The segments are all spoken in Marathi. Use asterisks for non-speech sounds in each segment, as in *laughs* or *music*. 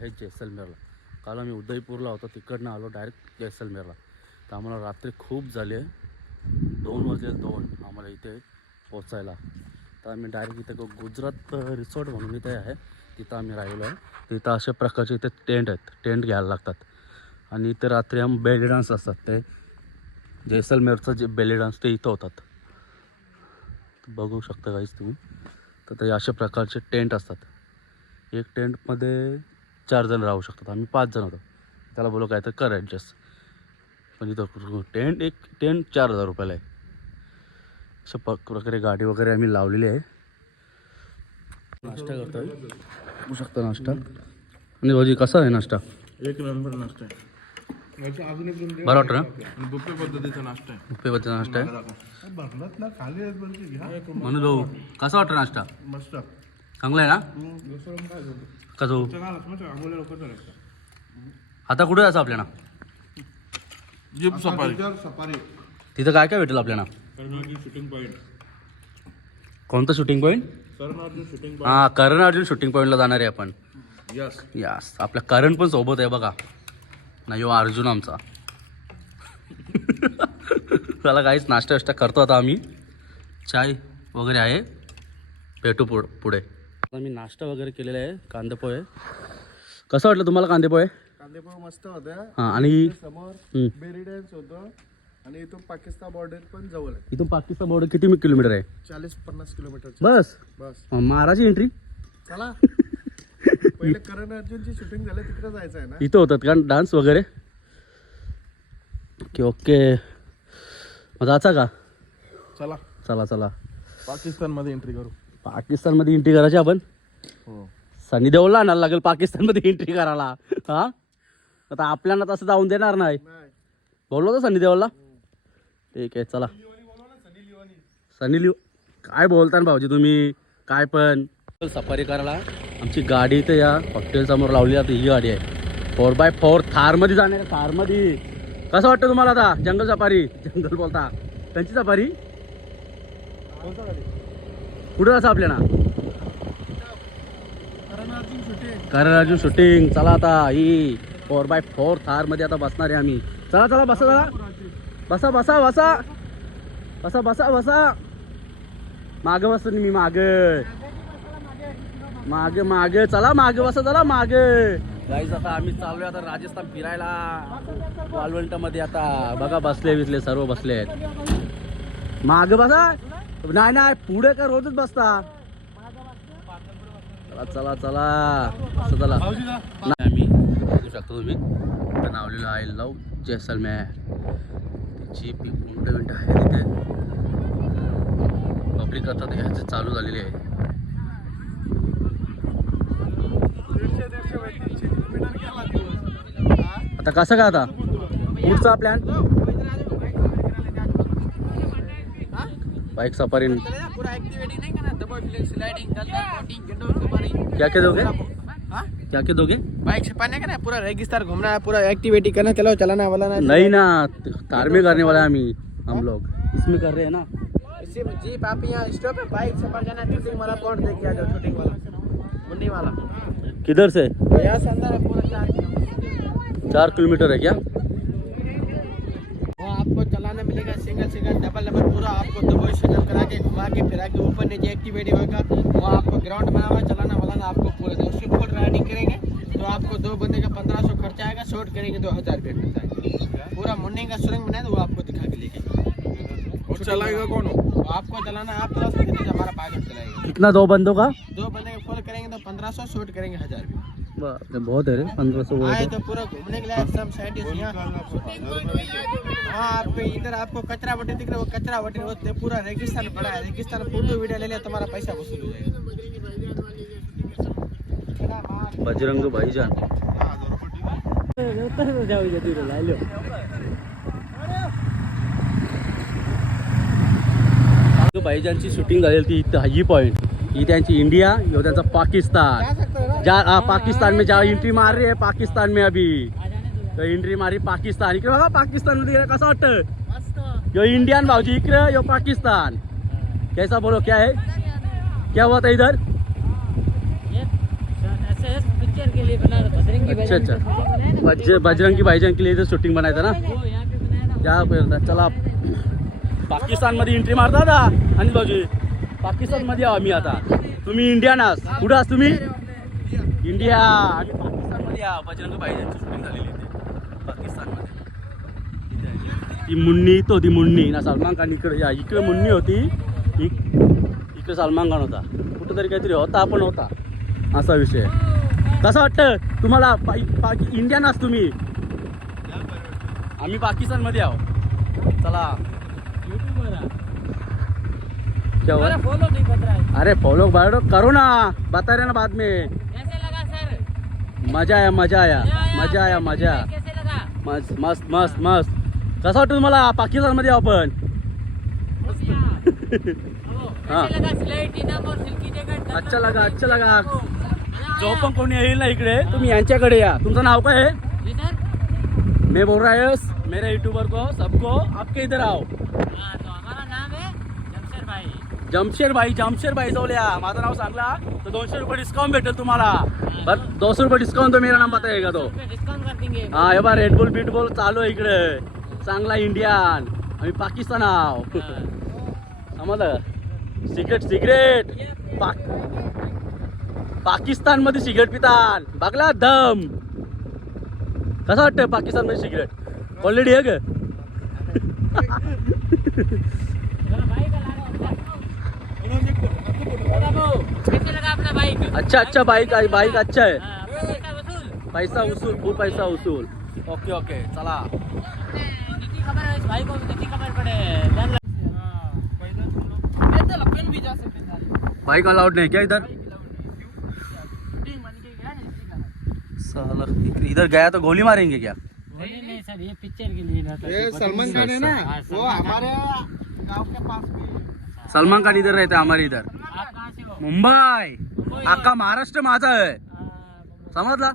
आहे जैसलमेरला. काल आम्ही उदयपूरला होतो तिकडनं आलो डायरेक्ट जैसलमेरला. तर आम्हाला रात्री खूप झाली आहे. दोन वाजले दोन आम्हाला इथे पोचायला तर आम्ही डायरेक्ट इथे गुजरात रिसॉर्ट म्हणून इथे आहे. तिथं आम्ही राहिलो आहे. तिथं अशा प्रकारचे इथे टेंट आहेत. टेंट घ्यायला लागतात. आणि इथे रात्री आम बेली डान्स असतात ते. जैसलमेरचं जे बेली डान्स ते इथं होतात. बघू शकता काहीच तुम्ही. तर ते अशा प्रकारचे टेंट असतात. एक टेंटमध्ये चार जण राहू शकतात. आम्ही पाच जण होतो. त्याला बोलो काय तर कर ॲडजस्ट पण इथं टेंट एक टेंट चार हजार रुपयाला आहे. अशा प प्रकारे गाडी वगैरे आम्ही लावलेली आहे. नाश्ता करतोय. बघू शकता नाश्ता. आणि भाऊजी कसा आहे नाश्ता? एक नंबर नाश्ता आहे. अजून एक दोन बरं वाटतं ना? बुफे पद्धतीचा नाश्ता आहे. उपेबचा नाश्ता आहे. म्हणून भाऊ कसा वाटतं नाश्ता? मस्त. चांगला आहे ना? रस्ता आता कुठे जायचं आपल्याला? Jeep safari. सफारी. तिथं काय काय भेटेल आपल्याला? कर्नाटक शूटिंग पॉईंट कोणतं शूटिंग पॉईंट हां करण अर्जुन शूटिंग पॉईंटला जाणार आहे आपण. यस यास आपल्या करण पण सोबत आहे बघा. नाही हो अर्जुन आमचा. त्याला काहीच नाश्ता वाष्टा करतो आता आम्ही. चाय वगैरे आहे. भेटू पुढ पुढे. आता मी नाश्ता वगैरे केलेला आहे कांदे पोहे कसं वाटलं तुम्हाला कांदे पोहे कांदेपोळ मस्त होत्या. हां आणि समोर बेरी डॅन्स होतं. आणि इथून पाकिस्तान बॉर्डर पण जवळ आहे. इथून पाकिस्तान बॉर्डर किती किलोमीटर आहे? चाळीस पन्नास किलोमीटर. बस? बस. महाराजी एंट्री चला. *laughs* पहिले करण अर्जुनची शूटिंग झालं तिकडे जायचं आहे ना? इथं होतात का? डान्स वगैरे? ओके ओके मग जायचा का? चला. चला चला. पाकिस्तानमध्ये एंट्री करू. पाकिस्तानमध्ये एंट्री करायची आपण? हो. सनी देओलला आणायला लागेल पाकिस्तानमध्ये एंट्री करायला. हा? आता आपल्याला तसं जाऊन देणार नाही. बोललो होतं सनी देओलला? ठीक आहे चला. सनी लिओ काय बोलता ना भाऊजी तुम्ही? काय पण? सफारी करायला. आमची गाडी इथे या हॉटेल समोर लावली जाते ही गाडी आहे. फोर बाय फोर थारमध्ये जाणार थारमध्ये कसं वाटतं तुम्हाला आता? जंगल सफारी. जंगल बोलता. त्यांची सफारी? कुठं असं आपल्या ना? कारण अर्जुन शूटिंग चला आता ही फोर बाय फोर थारमध्ये आता बसणार आहे आम्ही. चला चला बसा चला. बसा बसा बसा. बसा बसा बसा. माग बस मी माग. माग माग. चला माग बसा चला माग. गाईज आता आम्ही चाललोय आता राजस्थान फिरायला. वालवंटमध्ये आता. बघा बसले बिसले सर्व बसले आहेत. माग बसा. नाही नाही पुढे का रोजच बसता? चला चला चला. असं चला. नाही आम्ही बघू शकतो तुम्ही. नावलेलं आहे लव जैसलमेर. तिची पी उंट विंट आहे तिथे. पब्लिक आता ह्याचे चालू झालेली आहे. आता कसं काय आता? पुढचा प्लॅन किंडो सफारी क्या क्या दोगे? हाँ? क्या क्या दोगे? बाइक से पाने का पूरा रेगिस्तान घूमना है पूरा एक्टिविटी करना चलो चलाना वाला ना नहीं ना थार में करने वाला है हम हम लोग। इसमें कर रहे हैं ना। इसी में जीप आप यहाँ स्टॉप है बाइक सफ़र जाना शूटिंग वाला पॉइंट देख के आ जाओ शूटिंग वाला। मुंडी वाला। किधर से? यहाँ से अंदर है पूरा चार किलोमीटर। चार किलोमीटर है क्या वहाँ आपको चलाना मिलेगा सिंगल सिंगल डबल डबल पूरा आपको दबो स्टेशन करा के घुमा के फिरा के ऊपर नीचे एक्टिविटी होगा वहाँ आपको ग्राउंड बना हुआ चलाना वालाना आपको पूरे दो फुल राइडिंग करेंगे। तो आपको दो बंदे का पंद्रह सौ खर्चा आएगा शॉर्ट करेंगे तो हज़ार रुपये खर्चा आएगा। पूरा मुन्नी का सुरंग बनाया तो वो आपको दिखा के लेके और चलाएगा कौन? आपको चलाना आप चला सकते हमारा पायलट चलाएगा। कितना दो बंदों का? दो बंदे का फुल करेंगे तो पंद्रह सौ शॉर्ट करेंगे हज़ार रुपये। बहुत है रे पंद्रह सौ आए तो। पूरा घूमने के लिए सब साइड यहाँ। हाँ आपको इधर आपको कचरा बटन दिख रहा है वो कचरा बटन वो ते- पूरा रेगिस्तान पड़ा है। रेगिस्तान फोटो वीडियो ले लिया तुम्हारा पैसा वसूल हो जाएगा। बजरंग भाईजान। भाईजानची शूटिंग झालेली ती इथं ही पॉइंट ही त्यांची इंडिया यो त्यांचा पाकिस्तान. जा आ, पाकिस्तान में जा एंट्री मार रही है। पाकिस्तान में अभी। तो एंट्री मारी पाकिस्तान। इकडे बघा पाकिस्तानमध्ये कसं वाटतं यो इंडियन भाऊजी इकडे यो पाकिस्तान। कैसा बोलो क्या है? क्या हुआ था इधर? ऐसे पिक्चर के लिए बना रहा बजरंगी अच्छा भाईजान अच्छा। बज बजरंगी भाईजान के लिए इथं शूटिंग बनाया ना? या पर्यंत चला पाकिस्तानमध्ये एंट्री मारता का आणि भाऊजी। पाकिस्तानमध्ये आहो आम्ही आता. तुम्ही इंडियन आहात. कुठं आहात तुम्ही? इंडिया. आम्ही पाकिस्तानमध्ये आहो बजरंग भाईजांची शूटिंग झालेली इथे. पाकिस्तानमध्ये. इथे ती मुन्नी इथं होती मुन्नी. ना सलमान खान इकडे या इकडे मुन्नी होती. इक- इकडे सलमान खान होता. कुठंतरी काहीतरी होता पण होता. असा विषय. कसं वाटतं? तुम्हाला पा, इंडियन आहात तुम्ही? आम्ही पाकिस्तानमध्ये आहो चला. क्या हुआ? फॉलो नहीं बन रहा है। अरे फॉलो बायो करो ना। बता रहे ना बाद में। कैसे लगा सर मजा आया मजा आया। मजा आया मजा मस्त मस्त मस्त मस्त। कसं वाटतं तुम्हाला पाकिस्तानमध्ये आहो आपण. *laughs* अच्छा लगा अच्छा लगा. जो पण कोणी येईल ना इकडे तुम्ही यांच्याकडे या. तुमचं नाव काय आहे? मैं बोल रहा है मेरे यूट्यूबर को सबको आपके इधर आओ हाँ तो हमारा नाम है जमशेद भाई जमशेर भाई जमशेर भाई जवल्या माझं नाव सांगला. तर दोनशे रुपये डिस्काउंट भेटेल तुम्हाला. बर दोनशे रुपये डिस्काउंट तो मेरा नाम बताएगा तो? हा हे बा रेडबुल बीटबुल चालू आहे इकडे. चांगला इंडियन आम्ही पाकिस्तान आहो समजलं? सिगरेट सिगरेट पाक पाकिस्तानमध्ये सिगरेट पितान. बघला दम. कसं वाटतं पाकिस्तानमध्ये सिगरेट ऑलरेडी आहे ग कैसे लगा अपना बाइक अच्छा अच्छा बाईक बाईक अच्छा आहे. हाँ, अपना पैसा वसूल पैसा उसूल खूप पैसा उसूल ओके ओके चला. कितनी खबर है इस भाई को कितनी खबर पड़े? डर लग मैं तो लखन भी जा सकते सारे बाईक अलाउड नाही क्या इधर? शूटिंग बन के गया ना इसी का साला इधर गया तो गोली मारेंगे क्या? नहीं नहीं सर ये पिक्चर के लिए रहता ये तो सलमान खान है ना? हाँ, वो सलमान खान। हमारे गांव के पास भी सलमान खान इधर रहते हैं हमारे इधर। आप कहाँ से हो? मुंबई। अख्खा महाराष्ट्र माझा आहे. समजला?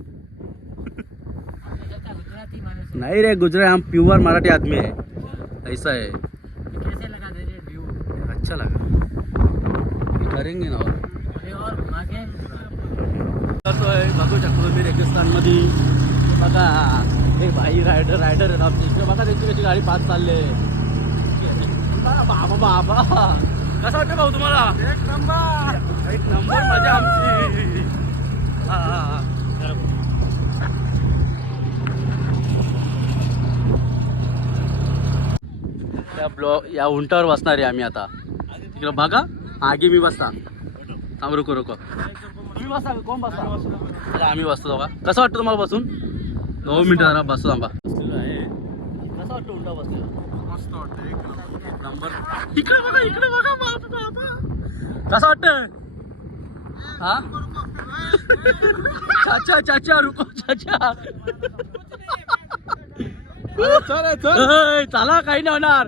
नाही रे गुजरात हम प्युअर मराठी आदमी आहे. ऐसा आहे. अच्छा लगा. करेंगे ना कसं आहे बघू शकतो मी रेगिस्तानमध्ये. बघा हे भाई रायडर रायडर आहेत आमचे बघा त्यांची कशी गाडी पाच आहे. बाबा बाबा. कसं वाटतं भाऊ तुम्हाला? एक नंबर. एक नंबर मजा आमची. हा, हा, हा. या ब्लॉक या उंटावर बसणार आहे आम्ही आता. तिकडे बघा. आगे मी बसता थांब रुको रुको. तुम्ही बसा कोण बसता चला आम्ही बसतो दोघा कसं वाटतं तुम्हाला बसून? दोन मिनिटं जरा बसतो थांबा. वाटतं बसलेला. मस्त वाटतं एक नंबर इकडे बघा इकडे बघा कसं वाटतं हा? चाचा चाचा रुको चाचा. चल चल. ए, चला काही नाही होणार.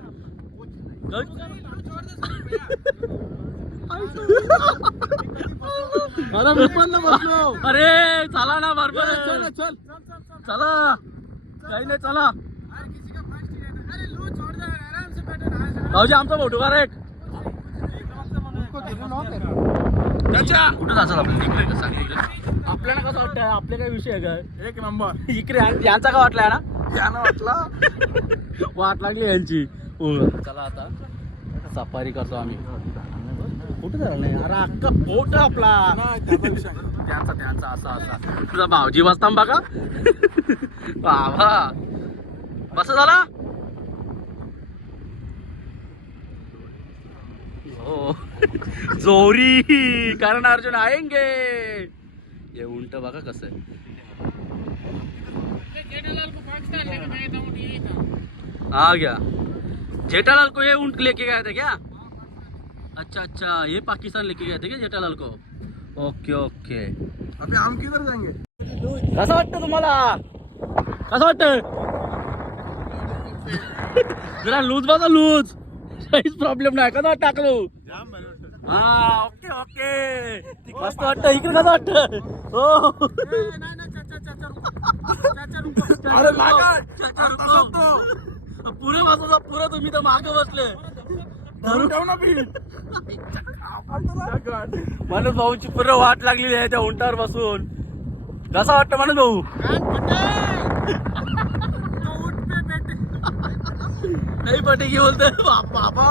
अरे मी पण बसलो. अरे चला ना बरोबर चल आहे. चल. चला. काही नाही चला. भाऊजी आमचा फोटो एक. चाचा. कुठं जायचं इकडे का? सांग इकडे. आपल्याला कसं वाटतं आपले काय विषय आहे काय एक नंबर. इकडे या- यांचा का वाटलाय ना यानं वाटला. वाट लागली यांची. हो. चला आता. सफारी करतो आम्ही. कुठं झालं नाही? अरे अख्खा पोट आपला. त्यांचा त्यांचा असा असा. तुझा भाऊजी बसता बघा. बाबा. बस झाला? हो *laughs* जोरी कारण अर्जुन आएंगे हे उंट बघा कसं आहे. को आ गया जेठालाल को ये ऊँट लेके गए थे क्या? अच्छा अच्छा ये पाकिस्तान लेके गए थे क्या जेठालाल को ओके ओके. अभी हम किधर जाएंगे? कसं वाटतं तुम्हाला? कसं वाटतं? *laughs* जरा लूज बघा लूज. काहीच प्रॉब्लेम नाही. कसं वाटतं टाकलो? हा ओके ओके. मस्त वाटतं इकडे कसं वाटतं? हो. अरे पुरे वाजवता पुरे तुम्ही तर मागे बसले. धरून ठेव ना मी मनोज भाऊची पुरं वाट लागलेली आहे त्या उंटावर बसून. कसा वाटतं म्हणत भाऊ? नाही पटे. की बोलते बाबा.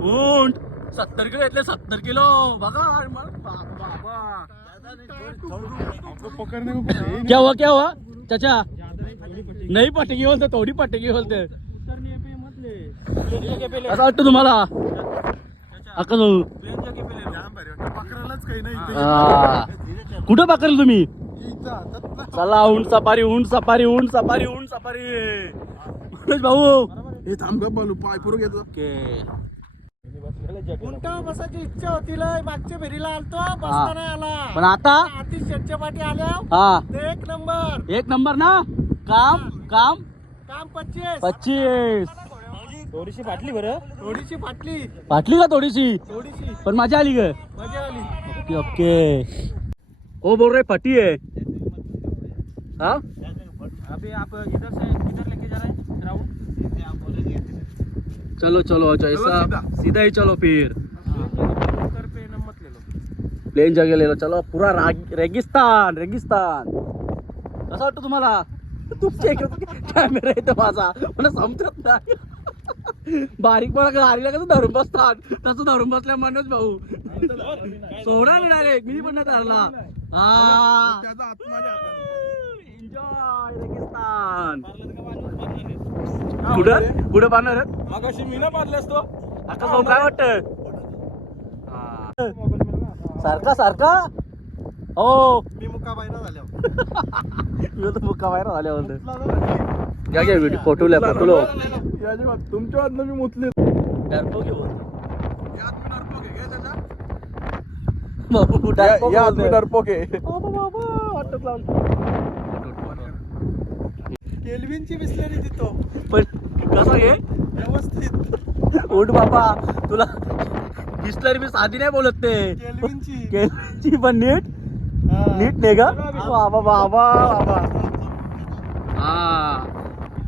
ऊंट सत्तर किलो घेतले सत्तर किलो. बघा मला बाबा. पकडने को कुछ क्या हुआ क्या हुआ चाचा. नाही पटकी बोलते थोडी पटकी बोलते कसं वाटतं तुम्हाला? अक्का. आ, कुठं पकडलं तुम्ही. चला ऊंट सफारी ऊंट सफारी ऊंट सफारी ऊंट सफारी. मनोज भाऊ हे थांब बालू पाय पुरं घेतो ओके उंटावर बसायची इच्छा होती लय. मागच्या फेरीला आलतो बसता नाही आला. पण आता? आधी शेटच्या पाठी आल्या. हा. ते एक नंबर. एक नंबर ना? काम काम? काम पच्चीस. पच्चीस. थोडीशी फाटली बरं. थोडीशी फाटली. फाटली का थोडीशी? थोडीशी. पण मज़ा आली ग. मज़ा आली. Okay okay. ओ बोल रहे फटी है हाँ? अभी आप इधर से किधर लेके जा रहे हैं? चलो चलो जैसा सीधा। ही चलो फिर। प्लेन जगह ले लो चलो पूरा राग- रेगिस्तान रेगिस्तान। कसं वाटतं तुम्हाला? कॅमेरा येतो माझा. मला समजत नाही. बारीक मला गाडीला कसं धरून बसतात. तसं धरून बसल्या मनोज भाऊ. सोडा मी डायरेक्ट मी पण नाही धरला. हा. एन्जॉय रेगिस्तान कुठं? कुठं आहेत? मगाशी मी ना मारले असतो. आकाश भाऊ काय वाटत? सारखा सारखा? हो. मी मुका बाहेर झाल्या तर मुक्का बाहेर झाल्या होतं. घ्या घ्या व्हिडिओ फोटो ल्या फोटो लो तुमच्या हातनं मी मुतले. डरपो घेऊ बाबू डरपो आहे. बाबा, बाबा, अटक लावली. केल्विनची बिसलेरी तिथो पण कसं व्यवस्थित. उठ बाबा तुला बिस्लरी मी साधी नाही बोलत ते. केल्विनची. केलची पण नीट? नीट नाही का? बाबा बाबा बाबा हा.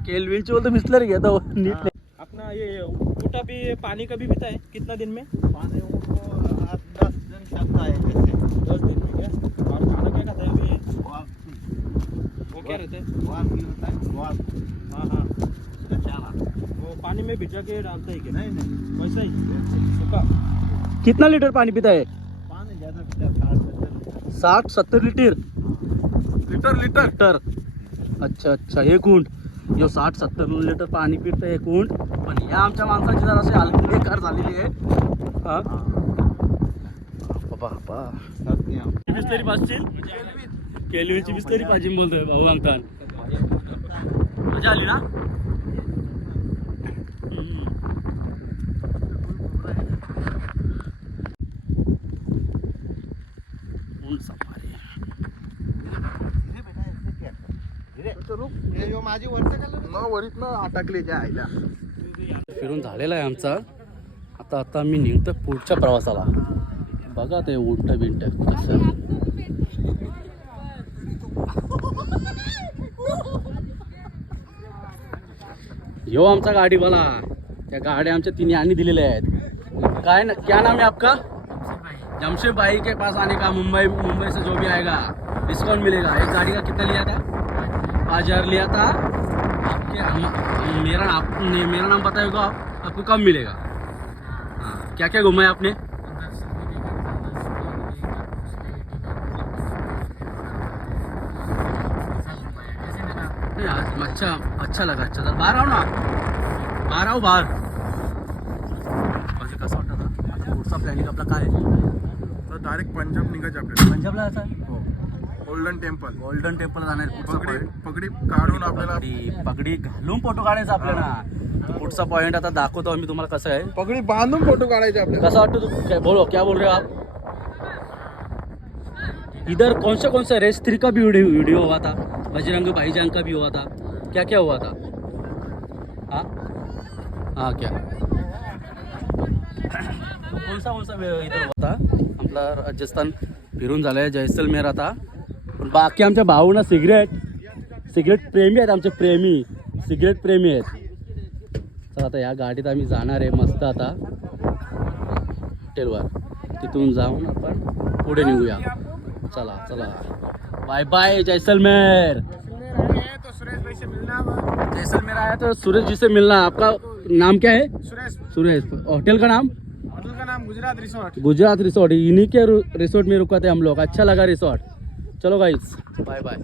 केलविनची बोलतो बिस्लरी घेतो. नीट नाही. अपना ये ऊटा भी पानी का भी पीता है कितना दिन में? पानी वो क्या रहता है वार भी होता है वार हाँ. हाँ उसका चारा वो पानी में भिजा के डालता है क्या नहीं. नहीं वैसा ही सूखा कितना लीटर पानी पीता है? पानी ज्यादा पीता है साठ सत्तर साठ सत्तर लिटर? Litre litre. लिटर. अच्छा अच्छा. एक ऊंट. जो साठ सत्तर लिटर पाणी पितं एक ऊंट. पण या आमच्या माणसाची जरा अशी हलकी बेकार झालेली आहे. हा? बाबा बिस्लरी पाचशील केलवीची बिस्लरी पाहिजे बोलतोय भाऊ आमचा मजा आली ना? फिरून झालेला आहे आमचा. आता आता मी निघतो पुढच्या प्रवासाला. बघा ते उंट बिंट कसं यो आमचा गाडी वाला त्या गाड़ी आमच्या तीन दिलेल्या आहेत. काय ना क्या नाम है आपका? जमशेद भाई के पास आने का मुंबई मुंबई से जो भी आएगा डिस्काउंट मिलेगा. एक गाड़ी का कितना लिया था? पाँच हज़ार लिया था. आपके हम, मेरा नाम मेरा नाम बताएगा आप आपको कम मिलेगा? हाँ क्या क्या घुमाया आपने? नहीं आज अच्छा अच्छा लगा अच्छा था बाहर आओ ना। बाहर आओ बाहर। म्हणजे कसं वाटतं आता? पुढचा प्लॅनिंग आपला काय? तर डायरेक्ट पंजाब निघायचे आपल्याला. पंजाबला जायचं आहे? गोल्डन टेम्पल गोल्डन टेम्पल जाणार पगडी. पगडी काढून आपल्याला पगडी पगडी घालून फोटो काढायचा आपल्याला. पुढचा पॉइंट आता दाखवतो आम्ही तुम्हाला कसं आहे. पगडी बांधून फोटो काढायचे आपल्याला. कैसा वाटतो तू? क्या बोलो क्या बोल रहे हो आप? इधर कौन सा कौन सा रेस थ्री का भी वीडियो हुआ था बजरंग भाईजान का भी हुआ था? क्या क्या हुआ था? हाँ? हाँ क्या? कौन सा कौन सा इधर हुआ था? आपला राजस्थान फिरून झालं आहे जैसलमेर आता पण बाकी आमच्या भाऊना सिगरेट सिगरेट प्रेमी आहेत आमचे प्रेमी सिगरेट प्रेमी आहेत. तर आता या गाडीत आम्ही जाणार आहे मस्त आता. हॉटेलवर तिथून जाऊन आपण पुढे निघूया. चला चला. बाय बाय जैसलमेर जैसलमेर तो सुरेश भाई से मिलना अब। जैसलमेर आया तो सूरज जी से मिलना आपका नाम क्या है? सुरेश। सुरेश होटल का नाम? होटल का नाम गुजरात रिसोर्ट। गुजरात रिसोर्ट इन्हीं के रिसोर्ट में रुका थे हम लोग। अच्छा लगा रिसोर्ट। चलो गाइस बाय बाय